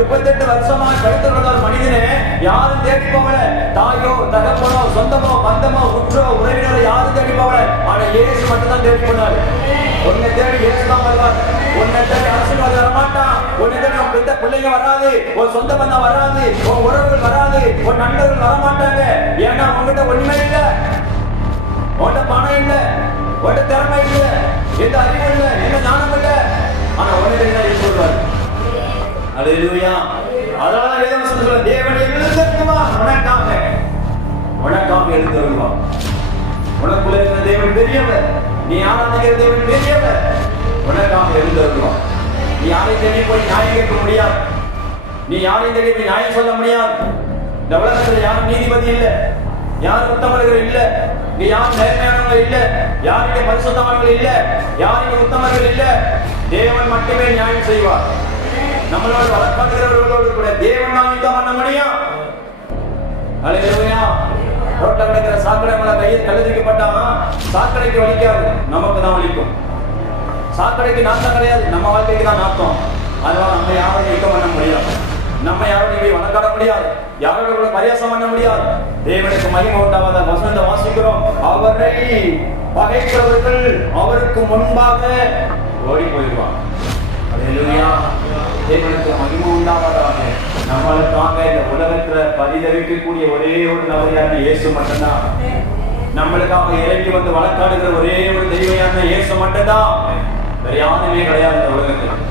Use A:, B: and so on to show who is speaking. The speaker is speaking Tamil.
A: முப்பத்தெட்டு வருஷமா கழுத்துல ஒரு மனிதனே யாரும் தேடி போகல தாயோ தகப்பனோ சொந்தமோ பந்தமோ உற்றோ உறவினரோ யாரும் தேடி போகல ஆனா இயேசு மட்டும் தான் தேடி போனாரு உன்னை தேடி இயேசு தான் வருவார். உன்னை தேடி அரசியல்வாதி வரமாட்டான். உன்னை தேடி உன் பெத்த பிள்ளைங்க வராது. உன் சொந்த பந்தம் வராது. உன் உறவுகள் வராது. உன் நண்பர்கள் வர மாட்டாங்க ஏன்னா உங்ககிட்ட ஒண்ணுமே இல்லை. உன்கிட்ட பணம் இல்ல. உன்கிட்ட திறமை இல்ல. எந்த அறிவு இல்ல. எந்த ஞானம் இல்ல. ஆனா உன்னை என்ன சொல்றாரு அல்லேலூயா அதனால வேதம் சொல்ற தேவன் எழுந்தருவா உனக்காக உனக்காக எழுந்தருவா உனக்குள்ள இருக்கிற தேவன் பெரியவர். நீ ஆராதிக்கிற தேவன் பெரியவர். உனக்காக எழுந்தருவா நீ யாரையும் தேடி போய் நியாயம் கேட்க முடியாது. நீ யாரையும் தேடி போய் நியாயம் சொல்ல முடியாது. இந்த உலகத்துல யாரும் நீதிபதி இல்லை. யாரும் உத்தமர்கள் இல்ல. இங்க யாரும் நேர்மையானவங்க இல்ல. யாருடைய பரிசுத்தவர்கள் இல்ல. யாருடைய உத்தமர்கள் இல்லை. தேவன் மட்டுமே நியாயம் செய்வார். நம்மளோட வழக்காடுகிறவர்களோடு கூட தேவன் தான் யுத்தம் பண்ண முடியும். அலையா ரோட்ல கிடைக்கிற சாக்கடை மேல கையில் கழுதிக்கப்பட்டான் சாக்கடைக்கு வலிக்காது. நமக்கு தான் வலிக்கும். சாக்கடைக்கு நாட்டம் கிடையாது. நம்ம வாழ்க்கைக்கு தான் நாட்டம் அதனால நம்ம யாரும் யுத்தம் பண்ண முடியாது. நம்ம யாரும் போய் வணக்காட முடியாது. யாரோட கூட பரியாசம் பண்ண முடியாது. தேவனுக்கு மகிமை உண்டாவத வசனத்தை வாசிக்கிறோம். அவரை பகைக்கிறவர்கள் அவருக்கு முன்பாக ஓடி போயிடுவான் தேவனுக்கு மகிமை உண்டாவதாக. நம்மளுக்காக இந்த உலகத்துல பரிதவிக்கக்கூடிய ஒரே ஒரு நபரையான இயேசு மட்டும்தான். நம்மளுக்காக இறங்கி வந்து வழக்காடுகிற ஒரே ஒரு தெய்வையான இயேசு மட்டும்தான். வேற யாருமே கிடையாது இந்த உலகத்துல.